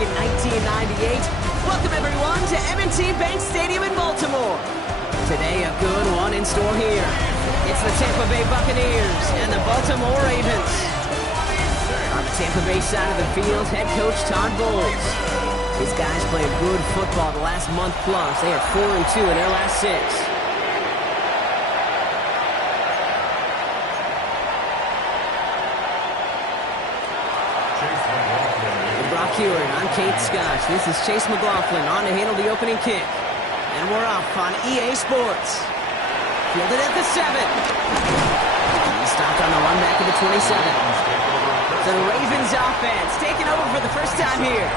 in 1998. Welcome, everyone, to M&T Bank Stadium in Baltimore. Today, a good one in store here. It's the Tampa Bay Buccaneers and the Baltimore Ravens. On the Tampa Bay side of the field, head coach Todd Bowles. His guys played good football the last month plus. They are 4-2 in their last 6. I'm Kate Scotch. This is Chase McLaughlin on to handle the opening kick. And we're off on EA Sports. Fielded at the 7. He's stopped on the run back at the 27. So the Ravens offense taking over for the first time here.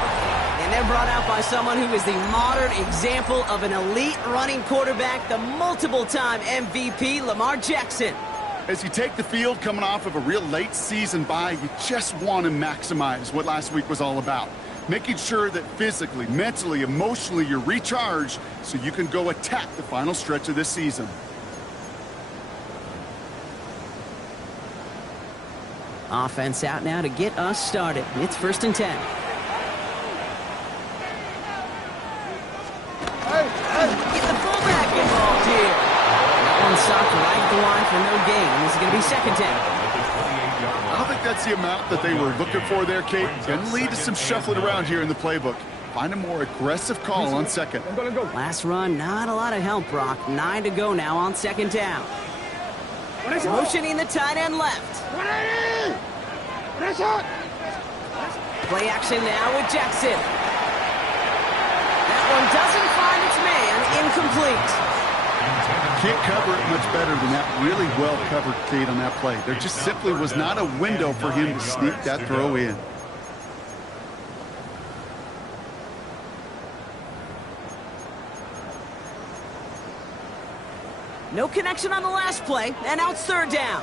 And they're brought out by someone who is the modern example of an elite running quarterback, the multiple-time MVP, Lamar Jackson. As you take the field coming off of a real late season bye, you just want to maximize what last week was all about. Making sure that physically, mentally, emotionally, you're recharged so you can go attack the final stretch of this season. Offense out now to get us started. It's 1st and 10. Get the fullback involved here. Socked right at the line for no gain. This is going to be 2nd down. I don't think that's the amount that they were looking for there, Kate. Going to lead to some shuffling around here in the playbook. Find a more aggressive call on 2nd. Last run, not a lot of help, Brock. 9 to go now on 2nd down. Motioning the tight end left. Play action now with Jackson. That one doesn't find its man. Incomplete. Can't cover it much better than that. Really well covered, Kate, on that play. There just simply was not a window for him to sneak that throw in. No connection on the last play, and now it's 3rd down.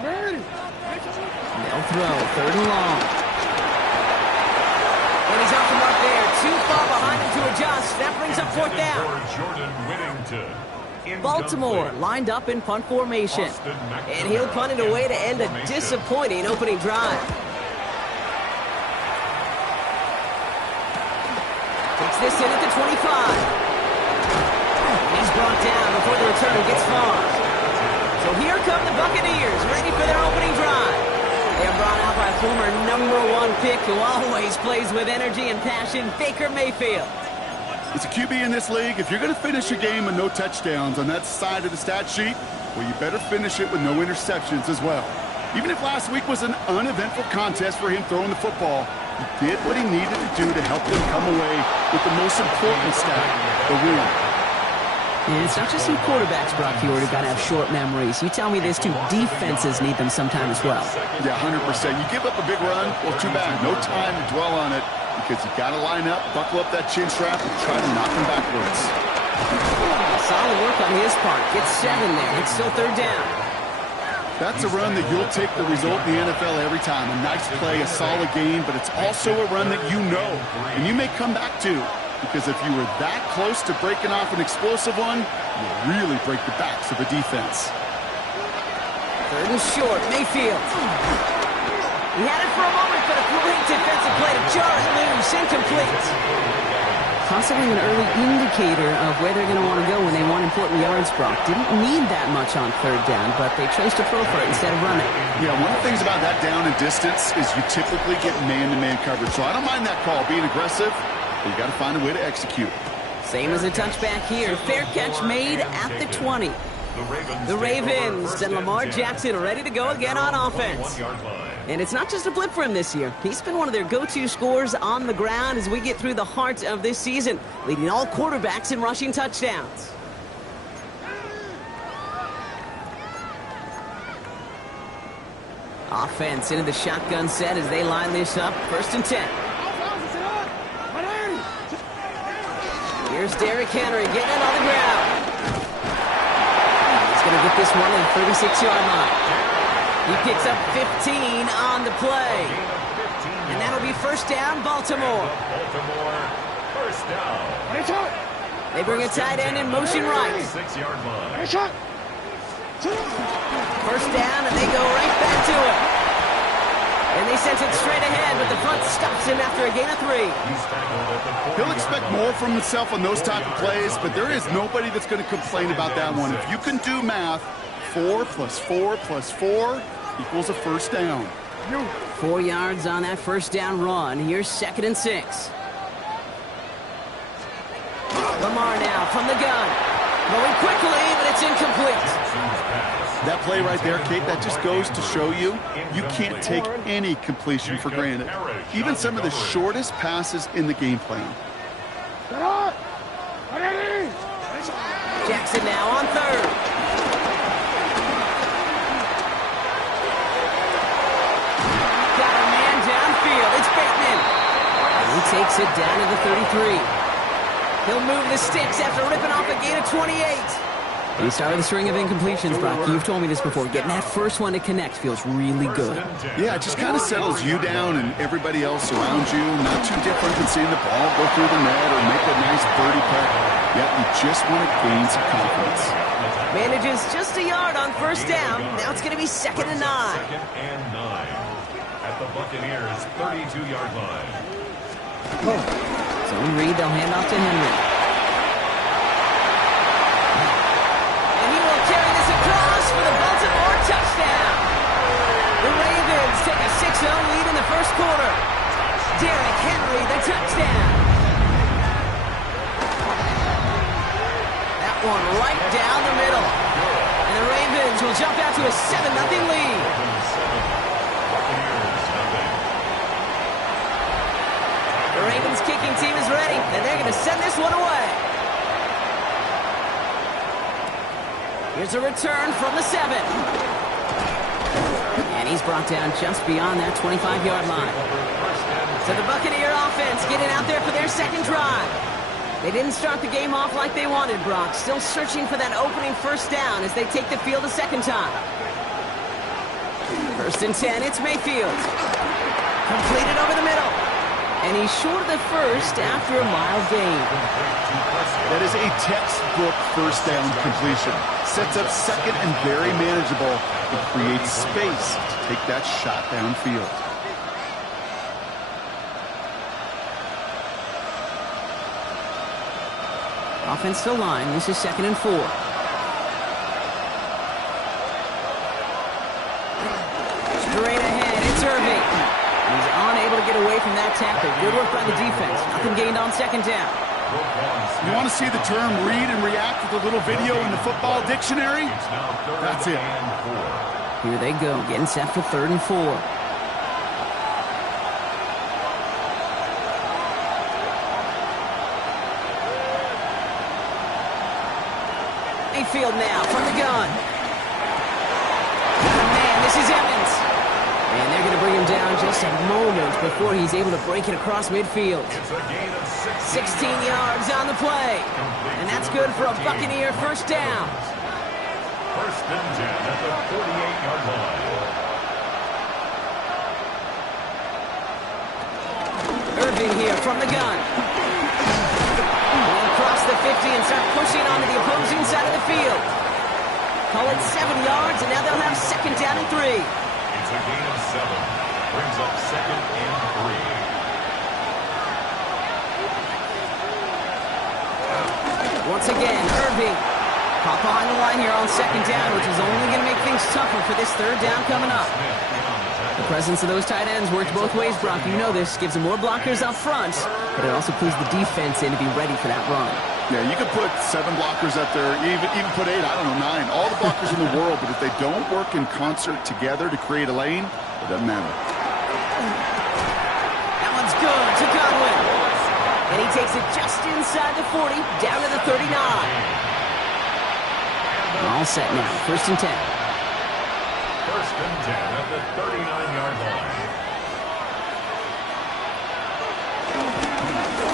They'll throw, 3rd and long. And he's off the mark there. Too far behind him to adjust. That brings up 4th down. Baltimore lined up in punt formation. And he'll punt it away to end a disappointing opening drive. Takes this in at the 25. He's brought down before the return gets far. So here come the Buccaneers, ready for their opening drive. They're brought out by former #1 pick who always plays with energy and passion, Baker Mayfield. As a QB in this league, if you're going to finish a game with no touchdowns on that side of the stat sheet, well, you better finish it with no interceptions as well. Even if last week was an uneventful contest for him throwing the football, he did what he needed to do to help them come away with the most important stat, the win. And it's not just some quarterbacks, Brock Hewitt, who've got to have short memories. You tell me this too, defenses need them sometime as well. Yeah, 100%. You give up a big run, well, too bad. No time to dwell on it because you got to line up, buckle up that chin strap, and try to knock them backwards. Solid work on his part. Gets 7 there. It's still 3rd down. That's a run that you'll take the result in the NFL every time. A nice play, a solid game, but it's also a run that you know, and you may come back to. Because if you were that close to breaking off an explosive one, you'll really break the backs of a defense. 3rd and short, Mayfield. He had it for a moment, but a great defensive play to jar it loose, incomplete. Possibly an early indicator of where they're going to want to go when they want important yards, Brock. Didn't need that much on 3rd down, but they chose to throw for it instead of running. Yeah, one of the things about that down and distance is you typically get man-to-man coverage. So I don't mind that call, being aggressive. But you got to find a way to execute. Same as a touchback here. Fair catch made at the 20. The Ravens and Lamar Jackson ready to go again on offense. And it's not just a blip for him this year. He's been one of their go-to scorers on the ground as we get through the heart of this season, leading all quarterbacks in rushing touchdowns. Offense into the shotgun set as they line this up. 1st and 10. Here's Derrick Henry getting it on the ground. He's going to get this one at the 36-yard line. He picks up 15 on the play. And that'll be 1st down, Baltimore. They bring a tight end in motion right. 1st down, and they go right back to it. And they sent it straight ahead him after a gain of 3. He'll expect more from himself on those type of plays, but there is nobody that's going to complain about that one. If you can do math, 4 plus 4 plus 4 equals a first down. 4 yards on that first down run. Here's 2nd and 6. Lamar now from the gun. Going quickly, but it's incomplete. That play right there, Kate, that just goes to show you can't take any completion for granted. Even some of the shortest passes in the game plan. Jackson now on 3rd. Got a man downfield. It's Bateman. And he takes it down to the 33. He'll move the sticks after ripping off a gain of 28. He started the string of incompletions, Brock. You've told me this before. Getting that first one to connect feels really good. Yeah, it just kind of settles you down and everybody else around you. Not too different than seeing the ball go through the net or make a nice birdie putt. Yeah, you just want to gain some confidence. Manages just a yard on first down. Now it's going to be 2nd and 9. 2nd and 9 at the Buccaneers' 32-yard line. Zone read, they'll hand off to Henry. And he will carry this across for the Baltimore touchdown. The Ravens take a 6-0 lead in the first quarter. Derrick Henry, the touchdown. That one right down the middle. And the Ravens will jump out to a 7-0 lead. The Ravens kicking team is ready, and they're going to send this one away. Here's a return from the 7. And he's brought down just beyond that 25-yard line. So the Buccaneer offense getting out there for their second drive. They didn't start the game off like they wanted, Brock. Still searching for that opening first down as they take the field a second time. 1st and 10, it's Mayfield. Completed over the middle. And he's short of the first after a mild gain. That is a textbook first down completion. Sets up second and very manageable. It creates space to take that shot downfield. Offensive line, this is 2nd and 4. Straight ahead, it's Irving. He's unable to get away from that tackle. Good work by the defense. Nothing gained on 2nd down. You want to see the term read and react with a little video in the football dictionary? That's it. Here they go, getting set for 3rd and 4. Mayfield now from the gun. Man, this is Evans. And they're going to bring him down just a moment before he's able to break it across midfield. 16 yards on the play. And that's good for a Buccaneer first down. 1st and 10 at the 48-yard line. Irving here from the gun. We'll cross the 50 and start pushing onto the opposing side of the field. Call it 7 yards, and now they'll have 2nd down and 3. It's a gain of 7. Brings up 2nd and 3. Once again, Irving. Caught behind the line here on 2nd down, which is only going to make things tougher for this 3rd down coming up. The presence of those tight ends works both ways, Brock. You know this. Gives them more blockers up front, but it also clues the defense in to be ready for that run. Yeah, you could put 7 blockers up there, even put 8, I don't know, 9. All the blockers in the world, but if they don't work in concert together to create a lane, it doesn't matter. That one's good to Godwin. And he takes it just inside the 40, down to the 39. All set now, 1st and 10. 1st and 10 at the 39-yard line.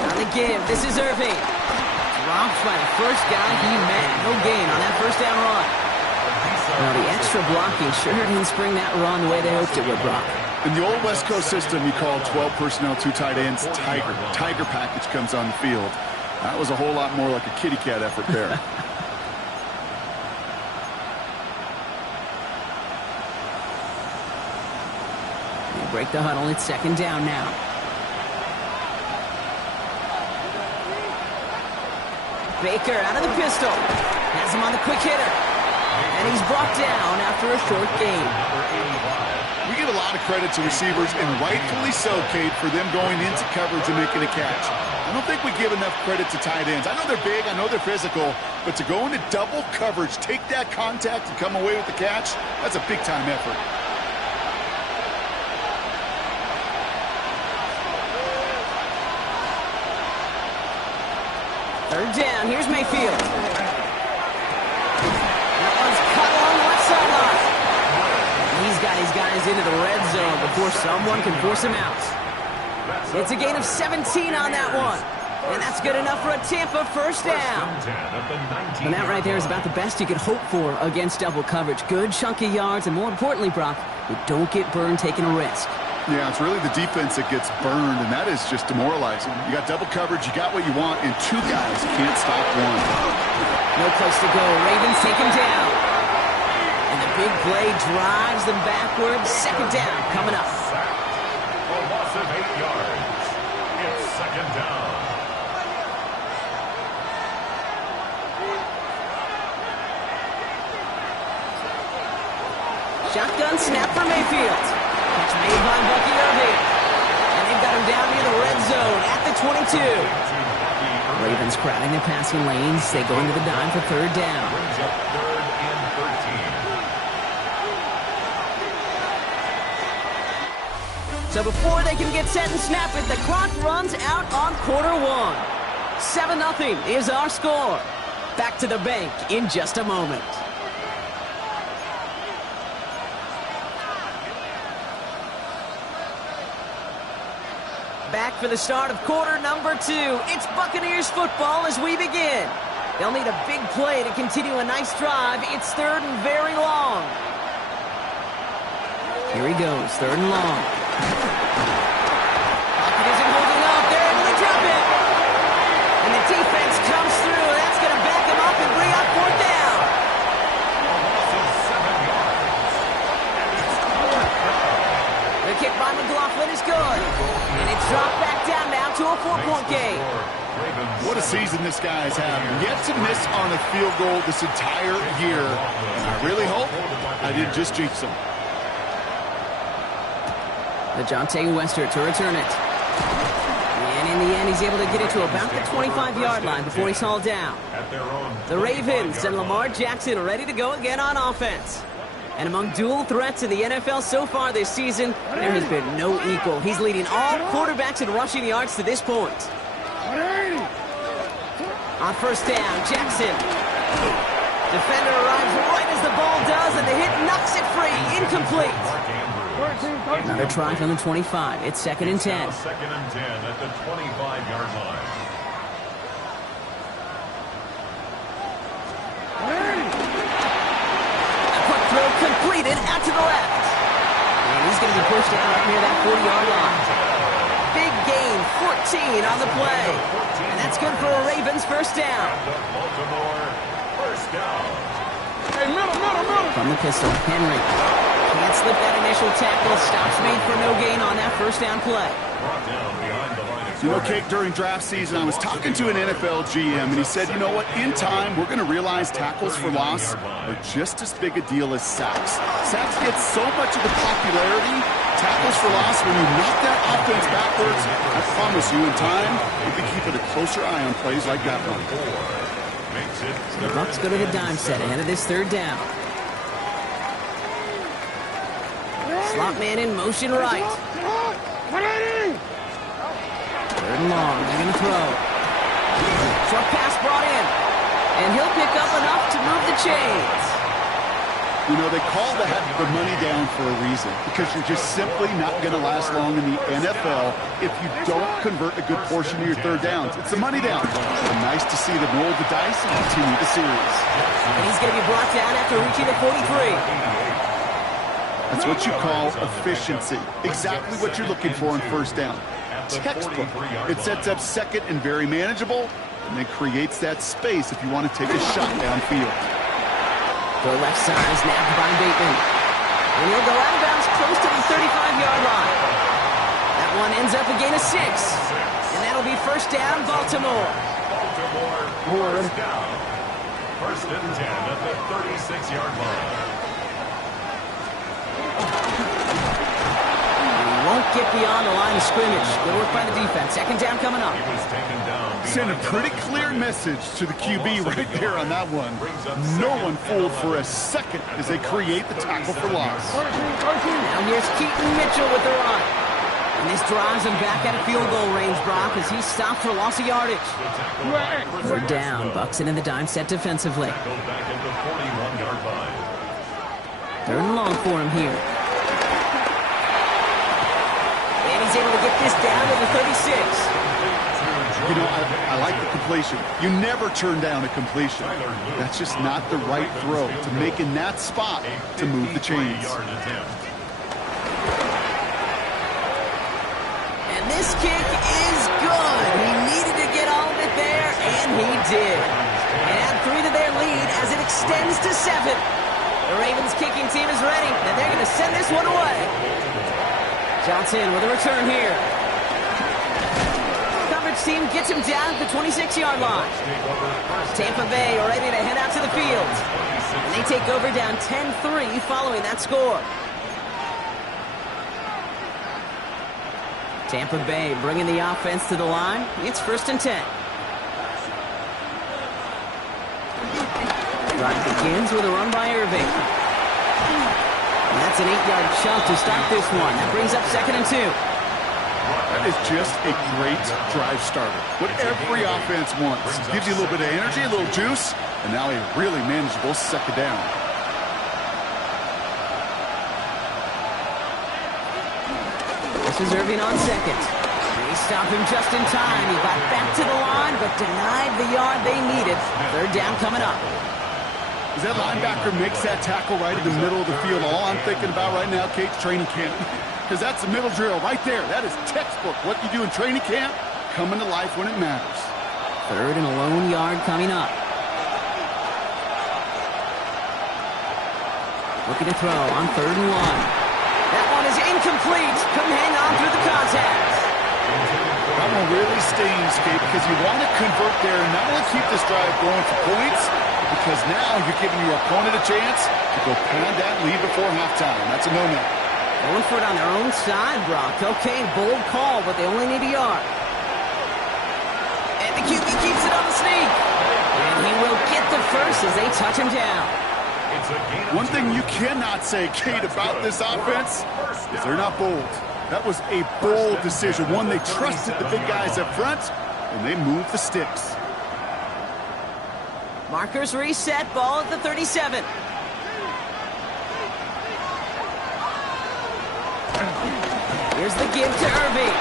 On the give, this is Irving. Dropped by the first guy he met. No gain on that first down run. Well, the extra blocking sure didn't spring that run the way they hoped it would, Brock. In the old West Coast system, you call 12 personnel, 2 tight ends, Tiger. Tiger package comes on the field. That was a whole lot more like a kitty cat effort there. They break the huddle. It's 2nd down now. Baker out of the pistol. Has him on the quick hitter. And he's brought down after a short gain. We give a lot of credit to receivers, and rightfully so, Kate, for them going into coverage and making a catch. I don't think we give enough credit to tight ends. I know they're big, I know they're physical, but to go into double coverage, take that contact, and come away with the catch, that's a big-time effort. Third down, here's Mayfield. That one's cut along the left sideline. He's got his guys into the red zone before someone can force him out. It's a gain of 17 on that one. And that's good enough for a Tampa first down. And that right there is about the best you could hope for against double coverage. Good chunky yards, and more importantly, Brock, you don't get burned taking a risk. Yeah, it's really the defense that gets burned, and that is just demoralizing. You got double coverage, you got what you want, and two guys can't stop one. No place to go. Ravens take him down. And the big play drives them backwards. Second down coming up. A loss of 8 yards. It's second down. Shotgun snap for Mayfield. Catch made by Bucky Irving. And they've got him down near the red zone at the 22. Ravens crowding their passing lanes. They go into the dime for third down. Brings up third and 13. So before they can get set and snap it, the clock runs out on quarter one. 7-0 is our score. Back to the bank in just a moment. Back for the start of quarter number 2. It's Buccaneers football as we begin. They'll need a big play to continue a nice drive. It's third and very long. Here he goes, third and long. Pocket isn't holding up. They're able to drop it. And the defense comes through. That's going to back him up and bring up fourth down. The kick by McLaughlin is good. And it's dropped back down now to a 4-point game. What a season this guy's having. Yet to miss on a field goal this entire year. And I really hope I didn't just jinx him. DeJounte Wester to return it. And in the end, he's able to get it to about the 25-yard line before he's hauled down. The Ravens and Lamar Jackson are ready to go again on offense. And among dual threats in the NFL so far this season, there has been no equal. He's leading all quarterbacks in rushing yards to this point. On first down, Jackson. Defender arrives right as the ball does, and the hit knocks it free. Incomplete. Another try from the 25. It's second and 10. Second and 10 at the 25-yard line. Throw completed out to the left. And he's going to be pushed out near that 40-yard line. Big gain, 14 on the play. And that's good for a Ravens first down. Baltimore first down. Hey, middle. From the pistol, Henry. Can't slip that initial tackle. Stops made for no gain on that first down play. Brought down behind the line of You know, Kate, during draft season, I was talking to an NFL GM, and he said, you know what, in time, we're going to realize tackles for loss are just as big a deal as sacks. Sacks get so much of the popularity. Tackles for loss, when you knock that offense backwards, I promise you, in time, we'll be keeping a closer eye on plays like that one. The Bucs go to the dime set ahead of this third down. Slot man in motion right. Third and long, they're going to throw. Short pass brought in. And he'll pick up enough to move the chains. You know, they call that the money down for a reason, because you're just simply not going to last long in the NFL if you don't convert a good portion of your third downs. It's the money down. And nice to see them roll the dice and continue the series. And he's going to be brought down after reaching the 43. That's what you call efficiency. Exactly what you're looking for in first down. Textbook. It sets up second and very manageable, and then creates that space if you want to take a shot downfield. The left side is nabbed by Bateman. And he'll go out of bounds close to the 35-yard line. That one ends up a gain of 6. And that'll be first down, Baltimore. Baltimore, first down. First and 10 at the 36-yard line. Won't get beyond the line of scrimmage. Good work by the defense. Second down coming up. He was taken down. Send a pretty clear message to the QB right there on that one. No one fooled for a second as they create the tackle for loss. Now here's Keaton Mitchell with the run. And this drives him back out of field goal range, Brock, as he stopped for loss of yardage. Third down. Bucks it in the dime set defensively. Back at the 41-yard line. Third and long for him here. And he's able to get this down to the 36. You know, I like the completion. You never turn down a completion. That's just not the right throw to make in that spot to move the chains. And this kick is good. He needed to get all of it there, and he did. And add 3 to their lead as it extends to 7. The Ravens kicking team is ready, and they're going to send this one away. Johnson with a return here. Coverage team gets him down at the 26-yard line. Tampa Bay ready to head out to the field. And they take over down 10-3 following that score. Tampa Bay bringing the offense to the line. It's first and 10. Drive begins with a run by Irving. And that's an 8-yard chunk to start this one. That brings up second and 2. That is just a great drive starter. What every offense wants. Gives you a little bit of energy, a little juice, and now a really manageable second down. This is Irving on second. They stop him just in time. He got back to the line, but denied the yard they needed. Third down coming up. As that linebacker makes that tackle right in the middle of the field, all I'm thinking about right now, Kate's training camp. Because that's the middle drill right there. That is textbook. What you do in training camp, coming to life when it matters. Third and a lone yard coming up. Looking to throw on 3rd and 1. That one is incomplete. Couldn't hang on through the contact. That one really stings, Kate, because you want to convert there and not only keep this drive going for points, because now you're giving your opponent a chance to go pound that lead before halftime. That's a no-no. Going for it on their own side, Brock. Okay, bold call, but they only need a yard. And the QB keeps it on the sneak. And he will get the first as they touch him down. One thing you cannot say, Kate, about this offense is they're not bold. That was a bold decision, one they trusted the big guys up front, and they moved the sticks. Markers reset, ball at the 37. Here's the give to Irving.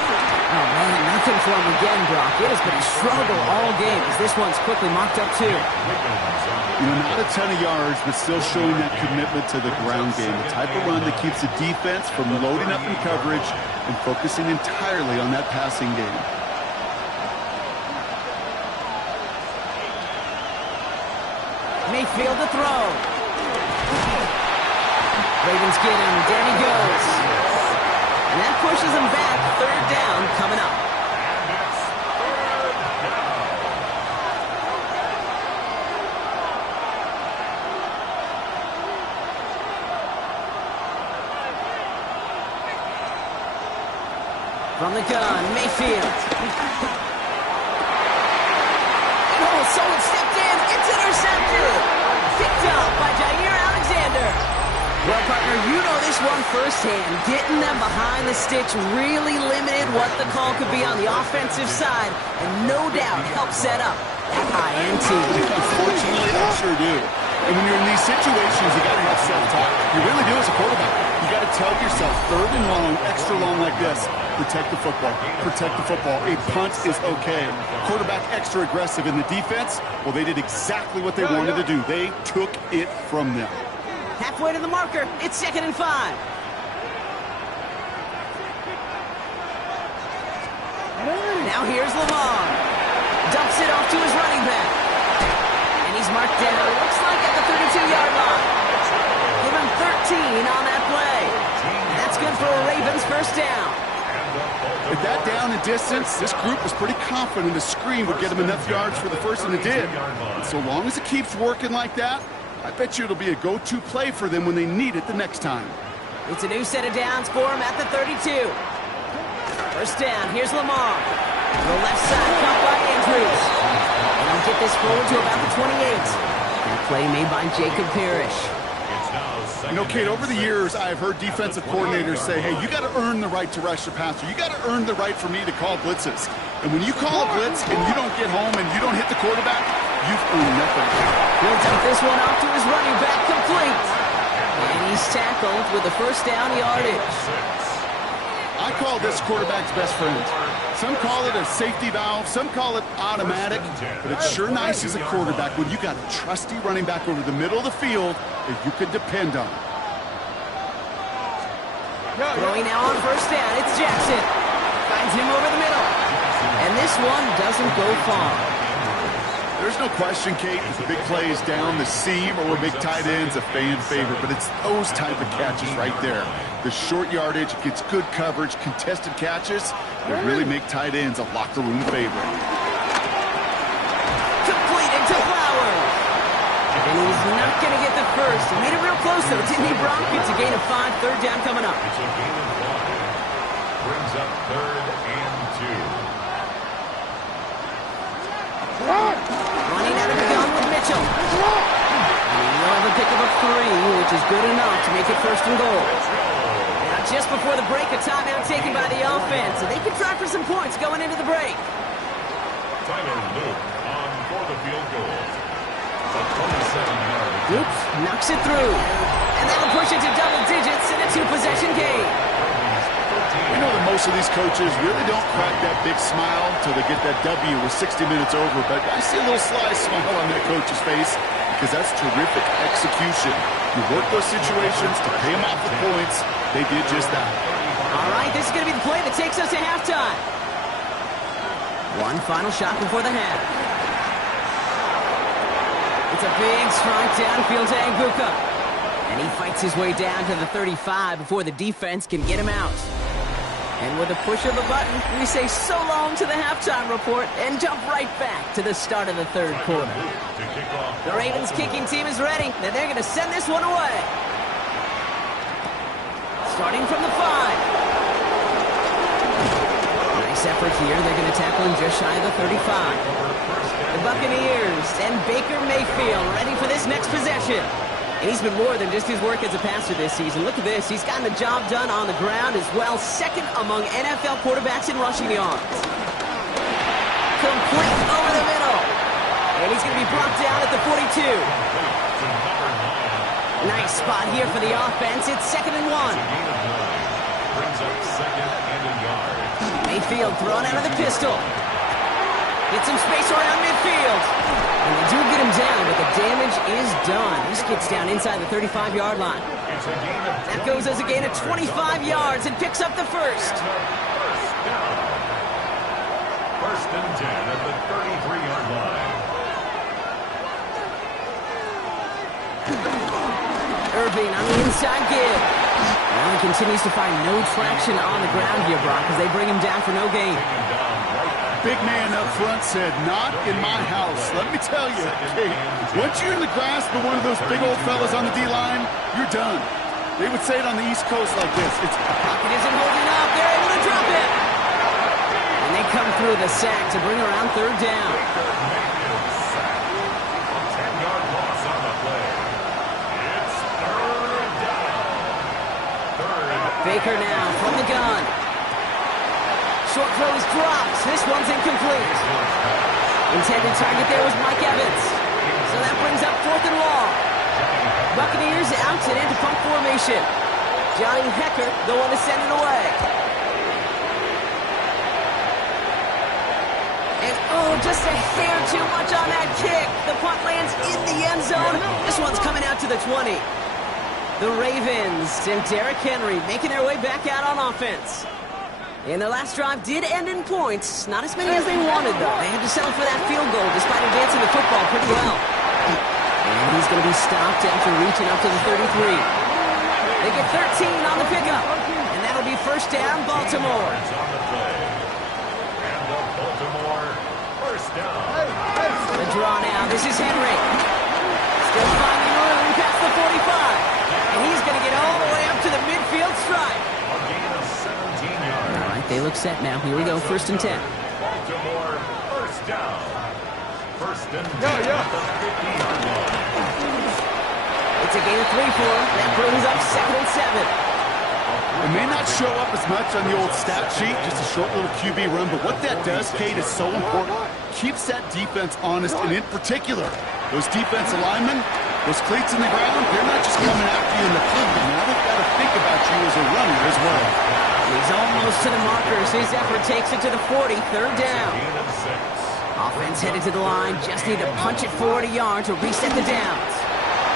Oh, man, nothing for him again, Brock. It has been a struggle all game as this one's quickly mocked up, too. You know, not a ton of yards, but still showing that commitment to the ground game. The type of run that keeps the defense from loading up in coverage and focusing entirely on that passing game. Mayfield to throw. Ravens get him. Down he goes. And that pushes him back. Third down coming up. From the gun, Mayfield. Oh, someone stepped in. It's intercepted. Picked up by Jair Alexander. Well, partner, you know this one firsthand. Getting them behind the sticks really limited what the call could be on the offensive side, and no doubt helped set up that INT. Unfortunately, I sure do. And when you're in these situations, you got to have self-talk. You really do as a quarterback. You got to tell yourself, 3rd and long, extra long like this, protect the football. Protect the football. A punt is okay. Quarterback extra aggressive in the defense. Well, they did exactly what they wanted to do. They took it from them. Halfway to the marker. It's 2nd and 5. Now here's Lamar. Dumps it off to his running back. And he's marked down, looks like at the 32-yard line. Give him 13 on that play. And that's good for a Ravens first down. At that down and distance, this group was pretty confident the screen would get them enough yards for the first, and it did. And so long as it keeps working like that, I bet you it'll be a go-to play for them when they need it the next time. It's a new set of downs for him at the 32. First down, here's Lamar. The left side, caught by Andrews. And he'll get this forward to about the 28. And a play made by Jacob Parrish. You know, Kate, over the years, I've heard defensive coordinators say, hey, you got to earn the right to rush the passer. You got to earn the right for me to call blitzes. And when you call a blitz and you don't get home and you don't hit the quarterback, you've earned nothing. He'll dump this one off to his running back, complete. And he's tackled with a first down yardage. I call this quarterback's best friend. Some call it a safety valve, some call it automatic, but it's sure nice as a quarterback when you got a trusty running back over the middle of the field that you can depend on. Throwing now on first down, it's Jackson. Finds him over the middle. And this one doesn't go far. There's no question, Kate, the big play is down the seam or big tight ends a fan favorite, but it's those type of catches right there. The short yardage gets good coverage, contested catches that really make tight ends a locker room favorite. Completed to Flowers. And he's not going to get the first. He made it real close, though, didn't he, Brock? It's a gain of 5, third down coming up. It's a gain of 5. Brings up 3rd and 2. Running out of the gun with Mitchell. And he'll have a pick of a 3, which is good enough to make it 1st and goal. Now, just before the break, a timeout taken by the offense, and they can try for some points going into the break. Tyler Luke on for the field goal. A 27-yard. Oops, knocks it through. And that'll push it to double digits in a 2-possession game. You know that most of these coaches really don't crack that big smile until they get that W with 60 minutes over, but I see a little sly smile on that coach's face because that's terrific execution. You work those situations to pay them off the points. They did just that. All right, this is going to be the play that takes us to halftime. One final shot before the half. It's a big strike downfield to Anguka. And he fights his way down to the 35 before the defense can get him out. And with a push of a button, we say so long to the halftime report and jump right back to the start of the 3rd quarter. The Ravens kicking team is ready, and they're going to send this one away. Starting from the 5. Nice effort here. They're going to tackle him just shy of the 35. The Buccaneers and Baker Mayfield ready for this next possession. And he's been more than just his work as a passer this season. Look at this. He's gotten the job done on the ground as well. 2nd among NFL quarterbacks in rushing yards. Complete over the middle. And he's going to be brought down at the 42. Nice spot here for the offense. It's 2nd and 1. Brings up 2nd and a yard. Mayfield thrown out of the pistol. Get some space around midfield. And they do get him down, but the damage is done. This gets down inside the 35-yard line. That goes as a gain of 25 yards and picks up the first. First and 10 at the 33-yard line. Irving on the inside give. Now he continues to find no traction on the ground here, Brock, as they bring him down for no gain. Big man up front said, not in my house. Let me tell you, hey, once you're in the grasp of one of those big old fellas on the D-line, you're done. They would say it on the East Coast like this. It's pocket isn't holding up. They're able to drop it. And they come through the sack to bring around 3rd down. A 10-yard loss on the play. It's 3rd down. Baker now from the gun. Short throw is dropped. This one's incomplete. Intended target there was Mike Evans. So that brings up 4th and long. Buccaneers out and into pump formation. Johnny Hecker, the one to send it away. And oh, just a hair too much on that kick. The punt lands in the end zone. This one's coming out to the 20. The Ravens and Derrick Henry making their way back out on offense. And their last drive did end in points. Not as many as they wanted, though. They had to settle for that field goal despite advancing the football pretty well. And he's going to be stopped after reaching up to the 33. They get 13 on the pickup. And that'll be first down, Baltimore. Yards on the play. And the Baltimore first down. The draw now. This is Henry. Still finding room past the 45. And he's going to get all the way up to the midfield stripe. A gain of 17 yards. All right, they look set now. Here we go, first and 10. Baltimore first down. First and 10 at the 50-yard line. It's a gain of 3 for him. That brings up second and 7. It may not show up as much on the old stat sheet, just a short little QB run, but what that does, Kate, is so important. Keeps that defense honest, and in particular, those defensive linemen, those cleats in the ground, they're not just coming after you in the pocket. Now they've got to think about you as a runner as well. He's almost to the markers. His effort takes it to the 40, third down. Gain of 6. Offense headed to the line. Just need to punch it 40 yards to reset the downs.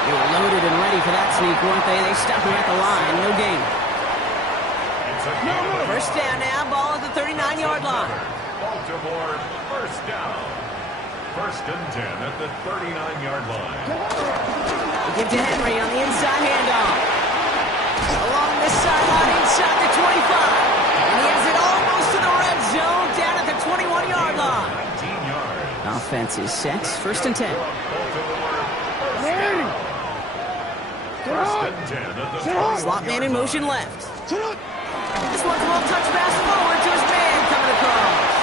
They were loaded and ready for that sneak, weren't they? They stuck him at the line. No gain. First down now. Ball at the 39-yard line. Baltimore first down. First and 10 at the 39-yard line. They give to Henry on the inside handoff. Along this sideline inside the 25. And he has it almost to the red zone down at the 21-yard line. 19 yards. Offense is set. First and 10. Baltimore first down. First and 10 at the 21-yard Slot man in motion line. left. This one's a little touch pass forward to his man coming across.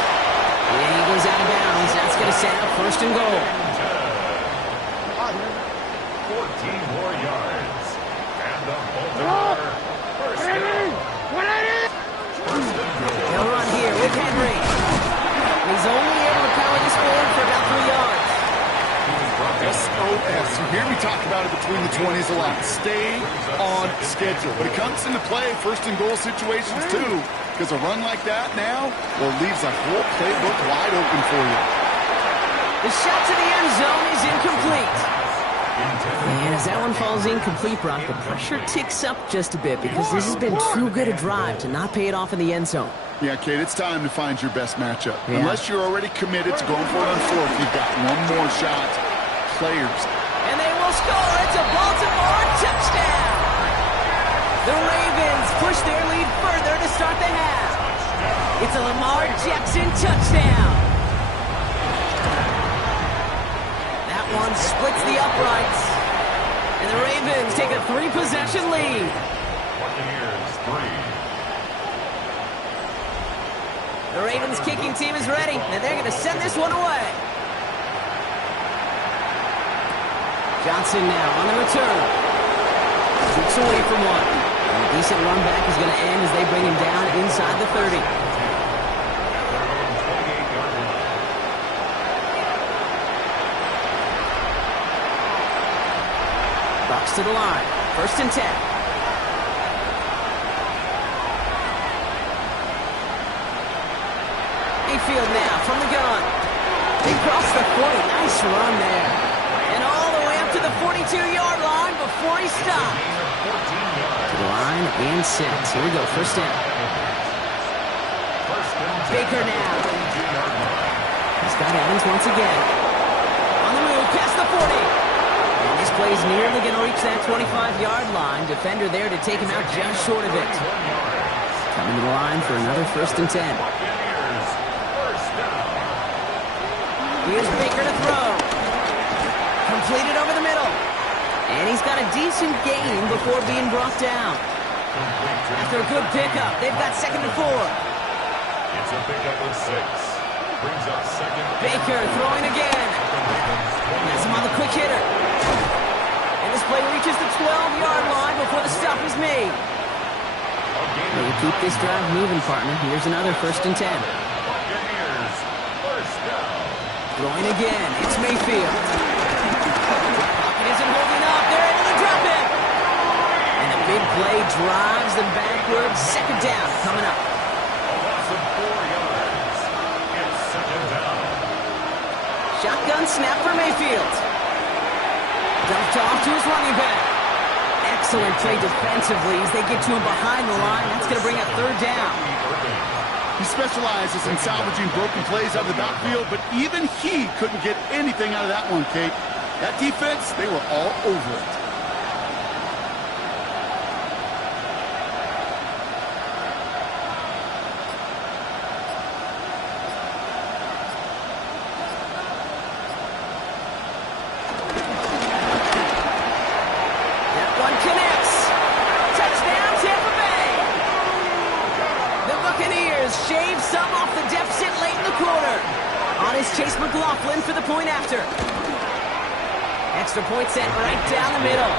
And he goes out of bounds. That's going to set up first and goal. 14 more yards. And the Baltimore first down. First and goal. They'll run here with Henry. And he's only able to power this forward for about 3 yards. SOS. You hear me talk about it between the 20s a lot. Stay on schedule. But it comes into play first and goal situations too, because a run like that now, well, leaves a whole playbook wide open for you. The shot to the end zone is incomplete. And as that one falls incomplete, Brock, the pressure ticks up just a bit because this has been too good a drive to not pay it off in the end zone. Yeah, Kate, it's time to find your best matchup. Yeah. Unless you're already committed to going for it on fourth, you've got one more shot. Players. And they will score. It's a Baltimore touchdown. The Ravens push their lead further to start the half. It's a Lamar Jackson touchdown. That one splits the uprights. And the Ravens take a 3-possession lead. Buccaneers 3. The Ravens kicking team is ready, and they're going to send this one away. Johnson now on the return. 6 away from one. And a decent run back is going to end as they bring him down inside the 30. Bucks to the line. First and 10. Mayfield now from the gun. They cross the 40. Nice run there. And all the way up to the 42-yard line before he stopped. To the line and set. Here we go, first down. Baker now. He's got Evans once again. On the move, past the 40. And this play is nearly going to reach that 25-yard line. Defender there to take him out just short of it. Coming to the line for another first and 10. Here's Baker to throw. Completed over the middle. And he's got a decent gain before being brought down. After a good pickup, they've got second and 4. It's a pickup of 6. Brings up second. Baker throwing again. Has him on the quick hitter. And this play reaches the 12-yard line before the stop is made. They keep this drive moving, partner. Here's another first and 10. Buccaneers first down. Throwing again. It's Mayfield. Pocket isn't holding up. They're able to drop it. And the big play drives them backwards. Second down coming up. A loss of 4 yards. It's second down. Shotgun snap for Mayfield. Dumped off to his running back. Excellent play defensively as they get to him behind the line. That's going to bring up third down. He specializes in salvaging broken plays out of the backfield, but even he couldn't get anything out of that one, Kate. That defense, they were all over it. shave some off the deficit late in the quarter. On is Chase McLaughlin for the point after. Extra point set right down the middle.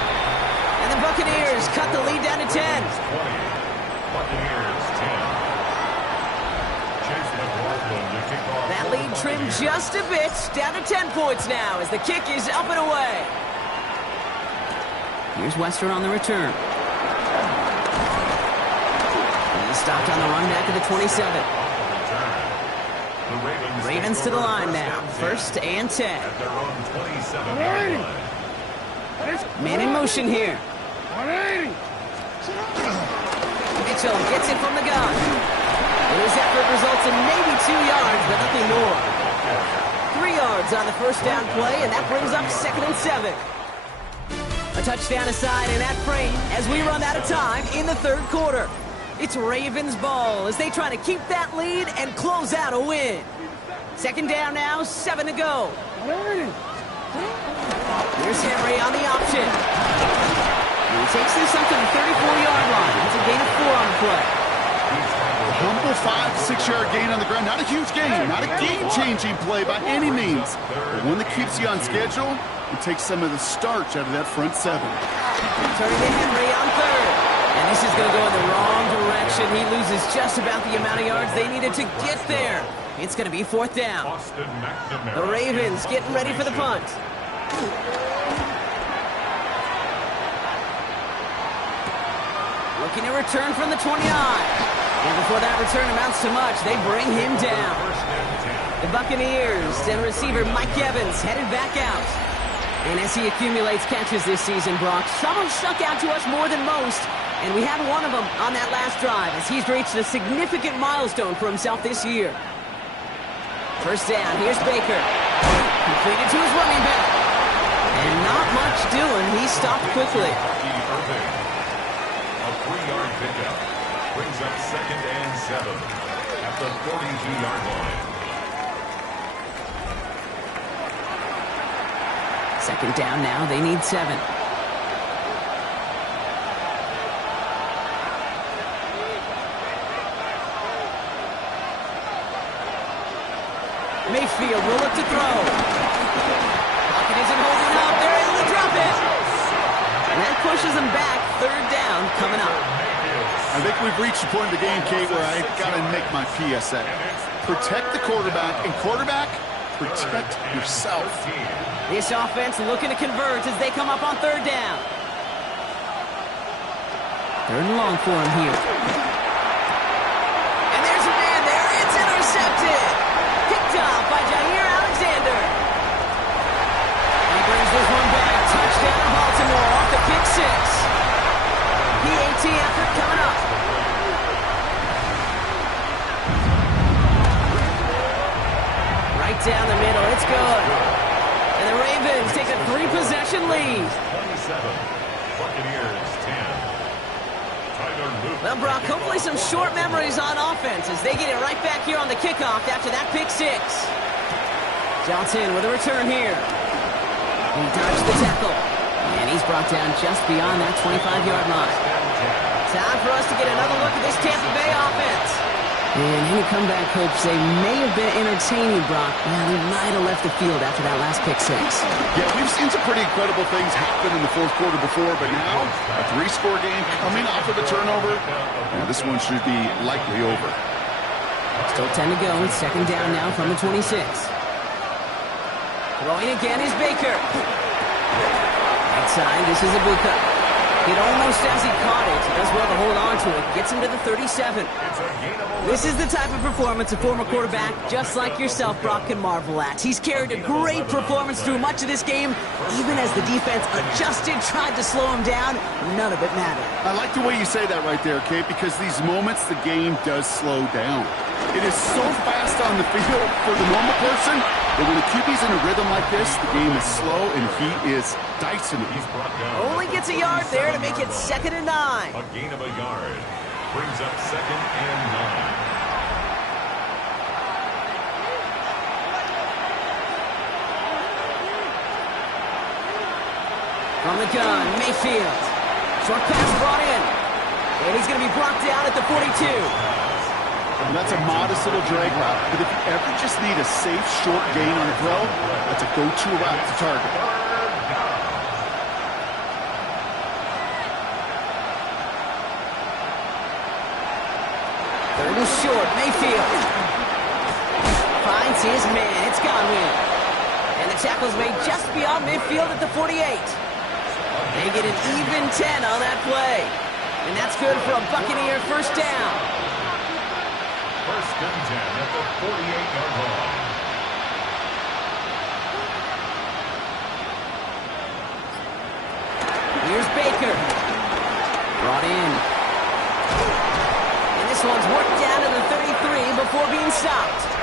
And the Buccaneers cut the lead down to 10. 20. Buccaneers 10. Chase McLaughlin to kick off. That lead trimmed just a bit, down to 10 points now as the kick is up and away. Here's Western on the return. He's stopped on the run back of the 27. The Ravens to the line now, first and 10. At their own 27-yard line. Man in motion here. Mitchell gets it from the gun. And his effort results in maybe 2 yards, but nothing more. 3 yards on the first down play, and that brings up 2nd and 7. A touchdown aside in that frame as we run out of time in the third quarter. It's Ravens ball as they try to keep that lead and close out a win. 2nd down now, 7 to go. Here's Henry on the option. He takes this up to the 34-yard line. It's a gain of 4 on the play. A humble 5-6-yard gain on the ground. Not a huge gain, not a game-changing play by any means, but one that keeps you on schedule and takes some of the starch out of that front 7. Turning to Henry on 3rd. And this is going to go in the wrong direction. He loses just about the amount of yards they needed to get there. It's going to be 4th down. The Ravens getting ready for the punt. Looking to return from the 29. And before that return amounts to much, they bring him down. The Buccaneers and receiver Mike Evans headed back out. And as he accumulates catches this season, Brock, some have stuck out to us more than most. And we had one of them on that last drive as he's reached a significant milestone for himself this year. First down, here's Baker. Completed to his running back. And not much doing. He stopped quickly. A 3-yard pickup brings up 2nd and 7 at the 42-yard line. 2nd down now. They need 7. Mayfield will look to throw. Pocket isn't holding up. They're able to drop it. And that pushes them back. 3rd down coming up. I think we've reached the point of the game, Kate, where I got to make my PSA. Protect the quarterback, and quarterback, protect yourself. This offense looking to convert as they come up on 3rd down. 3rd and long for him here. And there's a man there. It's intercepted. Picked up by Jair Alexander. He brings this one back. Touchdown Baltimore off the pick 6. PAT effort coming up. Right down the middle. It's good. And the Ravens take a 3-possession lead. 27. Buccaneers 10. Well, Brock, hopefully some short memories on offense as they get it right back here on the kickoff after that pick 6. Johnson with a return here. He dodged the tackle. And he's brought down just beyond that 25-yard line. Time for us to get another look at this Tampa Bay offense. And any comeback hopes, they may have been entertaining, Brock. Yeah, they might have left the field after that last pick 6. Yeah, we've seen some pretty incredible things happen in the 4th quarter before, but now, a 3-score game coming off of a turnover, this one should be likely over. Still 10 to go. 2nd down now from the 26. Throwing again is Baker. Outside, this is Ibuka. It almost as he caught it. He does well to hold on to it. Gets him to the 37. This is the type of performance a former quarterback, just like yourself, Brock, can marvel at. He's carried a great performance through much of this game. Even as the defense adjusted, tried to slow him down, none of it mattered. I like the way you say that right there, Kate, because these moments the game does slow down. It is so fast on the field for the normal person that when the QB's in a rhythm like this, the game is slow and he is dicing it. Only gets a yard there to make it 2nd and 9. A gain of a yard brings up 2nd and 9. From the gun, Mayfield. Short pass brought in. And he's going to be brought down at the 42. Well, that's a modest little drag route, but if you ever just need a safe, short gain on a throw, that's a go-to route to target. Third and short, Mayfield. Finds his man. It's Godwin. And the tackle's made just beyond midfield at the 48. They get an even 10 on that play. And that's good for a Buccaneer first down. First and 10 at the 48-yard line. Here's Baker. Brought in. And this one's worked down to the 33 before being stopped.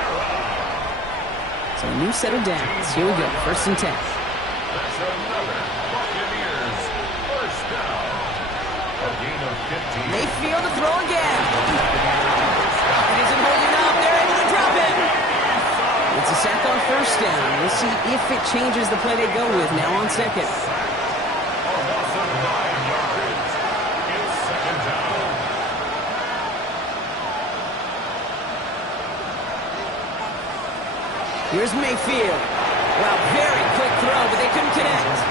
So a new set of downs. Here we go. First and 10. That's another Buccaneers first down. A gain of 15. Mayfield to throw again. It isn't holding up. They're able to drop it. It's a sack on first down. We'll see if it changes the play they go with now on second. A loss of 9 yards. It's second down. Here's Mayfield. Wow, very quick throw, but they couldn't connect.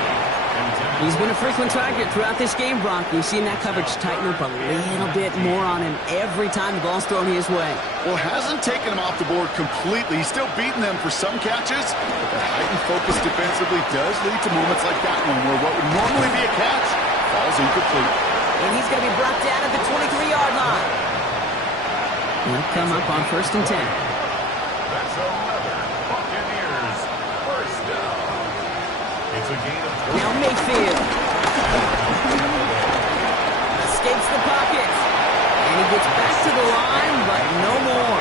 He's been a frequent target throughout this game, Brock. We've seen that coverage tighten up a little bit more on him every time the ball's thrown his way. Well, hasn't taken him off the board completely. He's still beating them for some catches, but the heightened focus defensively does lead to moments like that one where what would normally be a catch falls incomplete. And he's going to be brought down at the 23-yard line. He'll come up on first and 10. That's another Buccaneers first down. It's a gain of 20. Now Mayfield. Escapes the pocket. And he gets back to the line, but no more.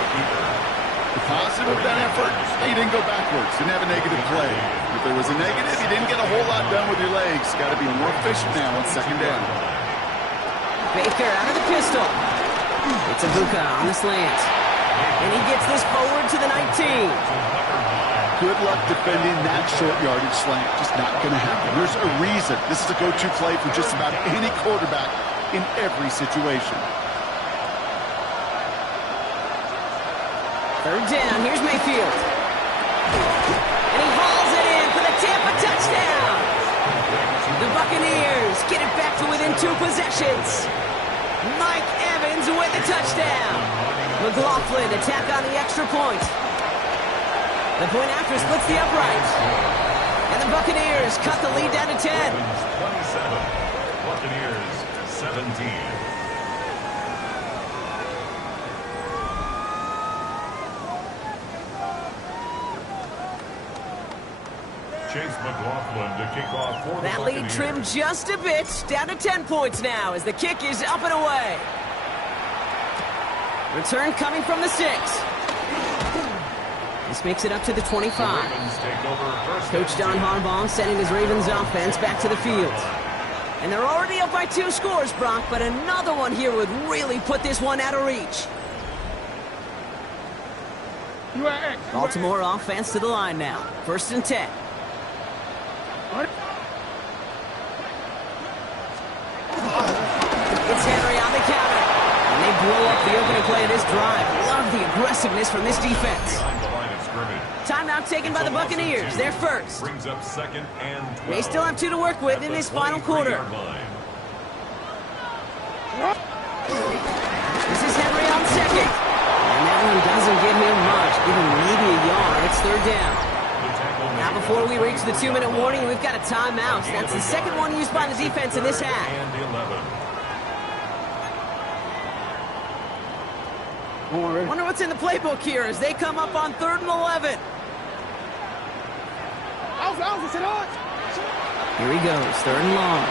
The positive of that effort, he didn't go backwards, didn't have a negative play. If there was a negative, you didn't get a whole lot done with your legs. Got to be more efficient now on second down. Baker out of the pistol. It's Ibuka on the slant. And he gets this forward to the 19. Good luck defending that short yardage slant. Just not going to happen. There's a reason. This is a go-to play for just about any quarterback in every situation. Third down. Here's Mayfield. And he hauls it in for the Tampa touchdown. The Buccaneers get it back to within 2 possessions. Mike Evans with the touchdown. McLaughlin attack on the extra point. The point after splits the upright. And the Buccaneers cut the lead down to 10. 27. Buccaneers 17. Chase McLaughlin to kick off for the That lead Buccaneers. trimmed just a bit. Down to 10 points now as the kick is up and away. Return coming from the 6. This makes it up to the 25. Ravens take over first Coach Don Harbaugh sending his Ravens offense back to the field. And they're already up by 2 scores, Brock, but another one here would really put this one out of reach. Baltimore offense to the line now. First and 10. It's Henry on the counter. And they blow up the opening play of this drive. Love the aggressiveness from this defense. behind the line of scrimmage. Timeout taken by the Buccaneers. They're first. Brings up second and 12. They still have 2 to work with in this final quarter. This is Henry on second. And that one doesn't give him much. Give him maybe a yard. It's third down. Now before we reach the 2-minute warning, we've got a timeout. That's the second one used by the defense in this half. And 11. Wonder what's in the playbook here as they come up on 3rd and 11. Here he goes, 3rd and long.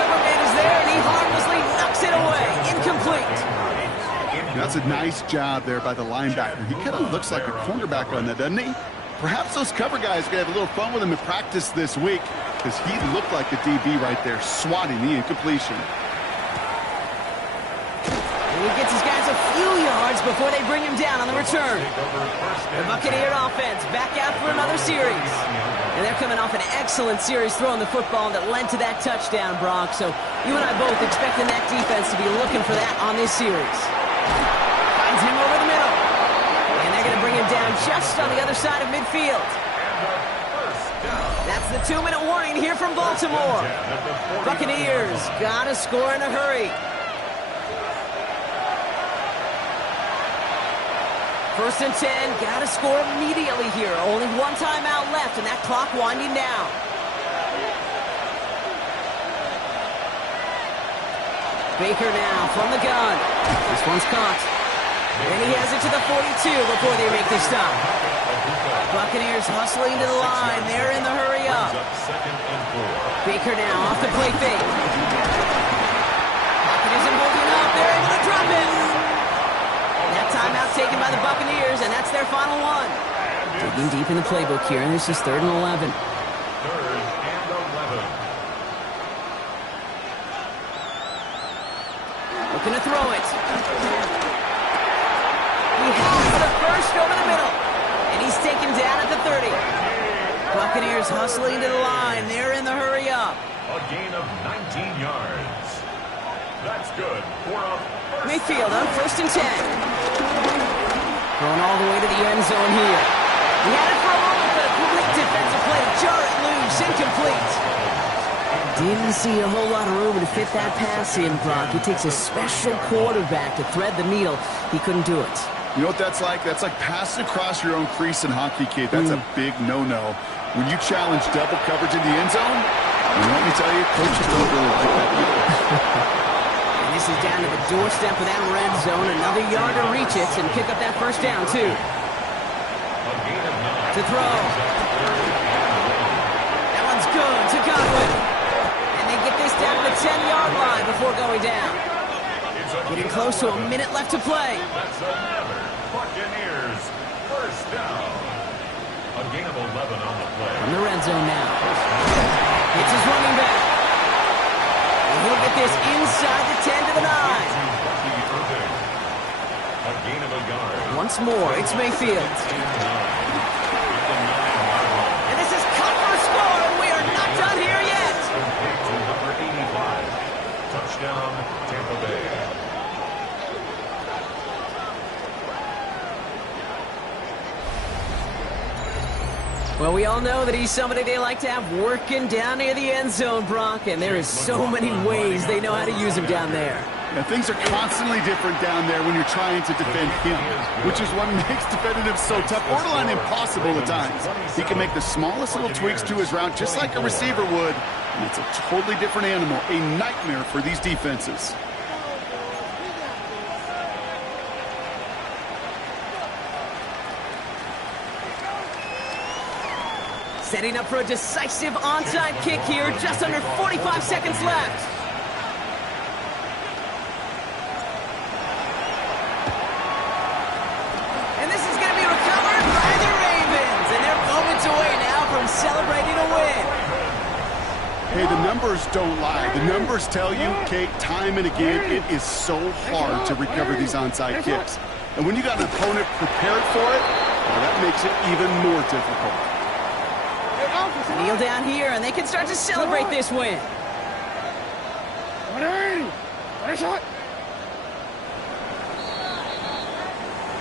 Coverman is there, and he harmlessly knocks it away. Incomplete. That's a nice job there by the linebacker. He kind of looks like a cornerback on that, doesn't he? Perhaps those cover guys are going to have a little fun with him in practice this week because he looked like a DB right there, swatting the incompletion. And he gets his guys a few yards before they bring him down on the return. The Buccaneer offense back out for another series. And they're coming off an excellent series throwing the football that led to that touchdown, Brock. So you and I both expecting that defense to be looking for that on this series. Finds him zone just on the other side of midfield. That's the 2-minute warning here from Baltimore. Buccaneers got to score in a hurry. First and 10, got to score immediately here. Only one timeout left, and that clock winding down. Baker now from the gun. This one's caught. And he has it to the 42 before they make the stop. Buccaneers hustling to the line. They're in the hurry up. Baker now off the play fake. Pocket isn't holding up. They're able to drop it. That timeout taken by the Buccaneers, and that's their final one. Digging deep in the playbook here, and this is 3rd and 11. Looking to throw it. He has the first over the middle, and he's taken down at the 30. Buccaneers hustling to the line. They're in the hurry up. A gain of 19 yards. That's good for a first. Mayfield on 1st and 10. Going all the way to the end zone here. He had it for a moment, but a quick defensive play to jar it loose. Incomplete. Didn't see a whole lot of room to fit that pass in, Brock. It takes a special quarterback to thread the needle. He couldn't do it. You know what that's like? That's like passing across your own crease in hockey, kid. That's a big no-no. When you challenge double coverage in the end zone, and let me tell you, coaches don't really like that either. And this is down to the doorstep of that red zone. Another yard to reach it and pick up that first down, too. To throw. That one's good to Godwin. And they get this down to the 10-yard line before going down. Getting close to a minute left to play. That's another Buccaneers first down. A gain of 11 on the play. From the red zone now. It's his running back. And he'll get this inside the 10 to the 9. A gain of a yard. Once more, it's Mayfield. And this is cut for a score, and we are not done here yet. To number 85. Touchdown, Tampa Bay. Well, we all know that he's somebody they like to have working down near the end zone, Brock, and there is so many ways they know how to use him down there. Yeah, things are constantly different down there when you're trying to defend him, which is what makes defending him so tough, borderline impossible at times. He can make the smallest little tweaks to his route just like a receiver would, and it's a totally different animal, a nightmare for these defenses. Setting up for a decisive onside kick here, just under 45 seconds left. And this is going to be recovered by the Ravens. And they're moments away now from celebrating a win. Hey, the numbers don't lie. The numbers tell you, Kate, time and again, it is so hard to recover these onside kicks. And when you got an opponent prepared for it, well, that makes it even more difficult. Kneel down here, and they can start to celebrate this win.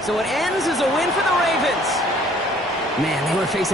So it ends as a win for the Ravens. Man, they were facing